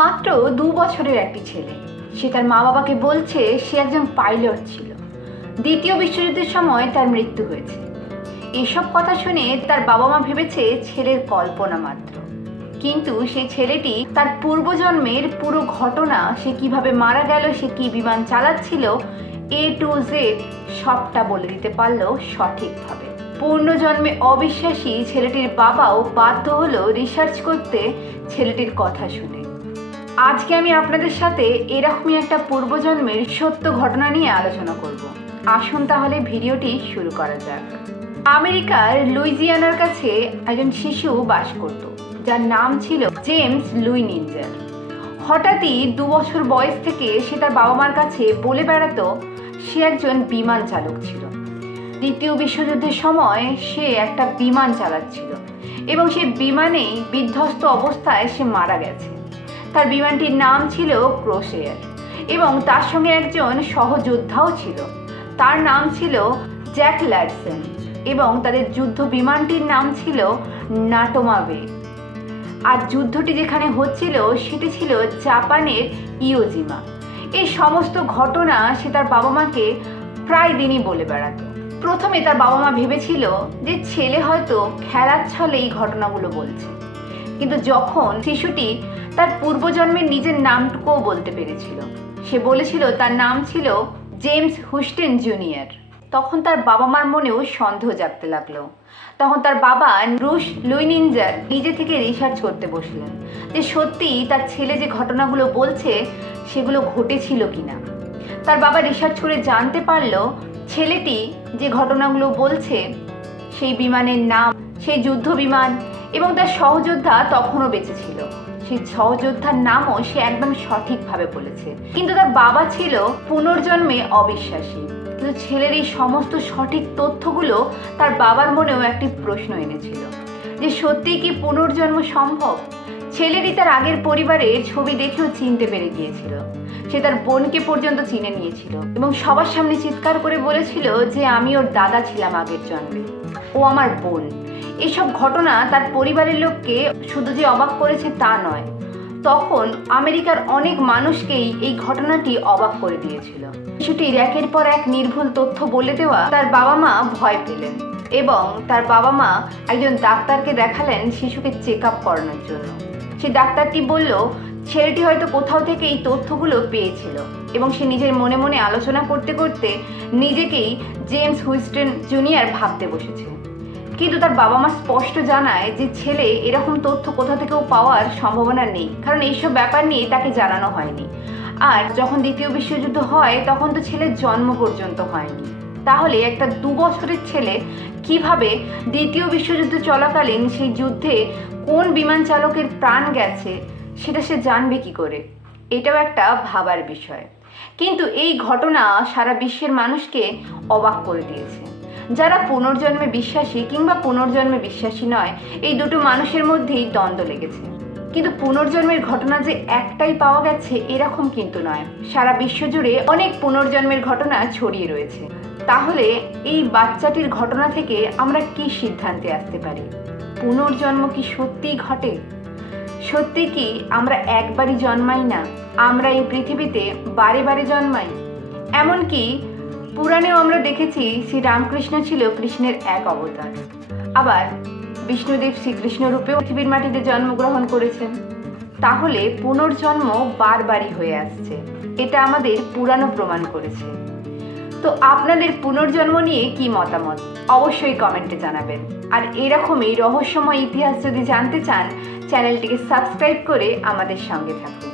মাত্র 2 বছরের একটি ছেলে। সে তার মা বাবাকে বলছে সে একজন পাইলট ছিল। দ্বিতীয় বিশ্বযুদ্ধের সময় তার মৃত্যু হয়েছে। এসব কথা শুনে তার বাবা মা ভেবেছে ছেলের কল্পনা মাত্র, কিন্তু সেই ছেলেটি তার পূর্বজন্মের পুরো ঘটনা, সে কিভাবে মারা গেল, সে কি বিমান চালাচ্ছিল, A to Z সবটা বলে দিতে পারলো সঠিকভাবে। পূর্ণজন্মে অবিশ্বাসী ছেলেটির বাবাও বাধ্য হলো রিসার্চ করতে ছেলেটির কথা শুনে। আজকে আমি আপনাদের সাথে এরকমই একটা পূর্বজন্মের সত্য ঘটনা নিয়ে আলোচনা করব। আসুন তাহলে ভিডিওটি শুরু করা যাক। আমেরিকার লুইজিয়ানার কাছে একজন শিশু বাস করত, যার নাম ছিল জেমস লুই নিঞ্জার। হঠাৎই 2 বছর বয়স থেকে সে তার বাবা মার কাছে বলে বেড়াতো সে একজন বিমান চালক ছিল। দ্বিতীয় বিশ্বযুদ্ধের সময় সে একটা বিমান চালাচ্ছিল এবং সেই বিমানেই বিধ্বস্ত অবস্থায় সে মারা গেছে। তার বিমানটির নাম ছিল ক্রোসেয়ার এবং তার সঙ্গে একজন সহযোদ্ধাও ছিল, তার নাম ছিল জ্যাক লারসেন এবং তাদের যুদ্ধ বিমানটির নাম ছিল নাটোমাবে। আর যুদ্ধটি যেখানে হচ্ছিল সেটি ছিল জাপানের ইয়োজিমা। এই সমস্ত ঘটনা সে তার বাবা মাকে প্রায় দিনই বলে বেড়াতো। প্রথমে তার বাবা মা ভেবেছিল যে ছেলে হয়তো খেলার ছলে এই ঘটনাগুলো বলছে, কিন্তু যখন শিশুটি তার পূর্বজন্মের নিজের নামটুকুও বলতে পেরেছিল, সে বলেছিল তার নাম ছিল জেমস হুস্টেন জুনিয়র, তখন তার বাবা মার মনেও সন্দেহ জাগতে লাগলো। তখন তার বাবা রুশ লুই নিঞ্জার নিজে থেকে রিসার্চ করতে বসলেন যে সত্যিই তার ছেলে যে ঘটনাগুলো বলছে সেগুলো ঘটেছিল কিনা। তার বাবা রিসার্চ করে জানতে পারলো ছেলেটি যে ঘটনাগুলো বলছে সেই বিমানের নাম, সেই যুদ্ধ বিমান এবং তার সহযোদ্ধা তখনও বেঁচে ছিল, সেই সহযোদ্ধার নামও সে একদম সঠিকভাবে বলেছে। কিন্তু তার বাবা ছিল পুনর্জন্মে অবিশ্বাসী, কিন্তু ছেলের এই সমস্ত সঠিক তথ্যগুলো তার বাবার মনেও একটি প্রশ্ন এনেছিল যে সত্যিই কি পুনর্জন্ম সম্ভব। ছেলেটি তার আগের পরিবারের ছবি দেখেও চিনতে পেরে গিয়েছিল, সে তার বোনকে পর্যন্ত চিনে নিয়েছিল এবং সবার সামনে চিৎকার করে বলেছিল যে আমি ওর দাদা ছিলাম আগের জন্মে, ও আমার বোন। এসব ঘটনা তার পরিবারের লোককে শুধু যে অবাক করেছে তা নয়, তখন আমেরিকার অনেক মানুষকেই এই ঘটনাটি অবাক করে দিয়েছিল। শিশুটির একের পর এক নির্ভুল তথ্য বলে দেওয়া তার বাবা মা ভয় পেলেন এবং তার বাবা মা একজন ডাক্তারকে দেখালেন শিশুকে চেক আপ করানোর জন্য। সেই ডাক্তারটি বলল ছেলেটি হয়তো কোথাও থেকে এই তথ্যগুলো পেয়েছিল এবং সে নিজের মনে মনে আলোচনা করতে করতে নিজেকেই জেমস হুইস্টেন জুনিয়র ভাবতে বসেছে। কিন্তু তার বাবা মা স্পষ্ট জানায় যে ছেলে এরকম তথ্য কোথা থেকেও পাওয়ার সম্ভাবনা নেই, কারণ এইসব ব্যাপার নিয়ে তাকে জানানো হয়নি। আর যখন দ্বিতীয় বিশ্বযুদ্ধ হয় তখন তো ছেলের জন্ম পর্যন্ত হয়নি, তাহলে একটা 2 বছরের ছেলে কিভাবে দ্বিতীয় বিশ্বযুদ্ধ চলাকালীন সেই যুদ্ধে কোন বিমান চালকের প্রাণ গেছে সেটা সে জানবে কি করে? এটাও একটা ভাবার বিষয়। কিন্তু এই ঘটনা সারা বিশ্বের মানুষকে অবাক করে দিয়েছে। যারা পুনর্জন্মে বিশ্বাসী কিংবা পুনর্জন্মে বিশ্বাসী নয়, এই দুটো মানুষের মধ্যেই দ্বন্দ্ব লেগেছে। কিন্তু পুনর্জন্মের ঘটনা যে একটাই পাওয়া গেছে এরকম কিন্তু নয়, সারা বিশ্ব জুড়ে অনেক পুনর্জন্মের ঘটনা ছড়িয়ে রয়েছে। তাহলে এই বাচ্চাটির ঘটনা থেকে আমরা কি সিদ্ধান্তে আসতে পারি? পুনর্জন্ম কি সত্যিই ঘটে? সত্যি কি আমরা একবারই জন্মাই না, আমরা এই পৃথিবীতে বারে বারে জন্মাই? এমনকি পুরাণেও আমরা দেখেছি শ্রী রামকৃষ্ণ ছিল কৃষ্ণের এক অবতার, আবার বিষ্ণুদেব শ্রীকৃষ্ণ রূপেও পৃথিবীর মাটিতে জন্মগ্রহণ করেছেন। তাহলে পুনর্জন্ম বারবারই হয়ে আসছে, এটা আমাদের পুরাণও প্রমাণ করেছে। তো আপনাদের পুনর্জন্ম নিয়ে কি মতামত অবশ্যই কমেন্টে জানাবেন। আর এরকমই রহস্যময় ইতিহাস যদি জানতে চান, চ্যানেলটিকে সাবস্ক্রাইব করে আমাদের সঙ্গে থাকুন।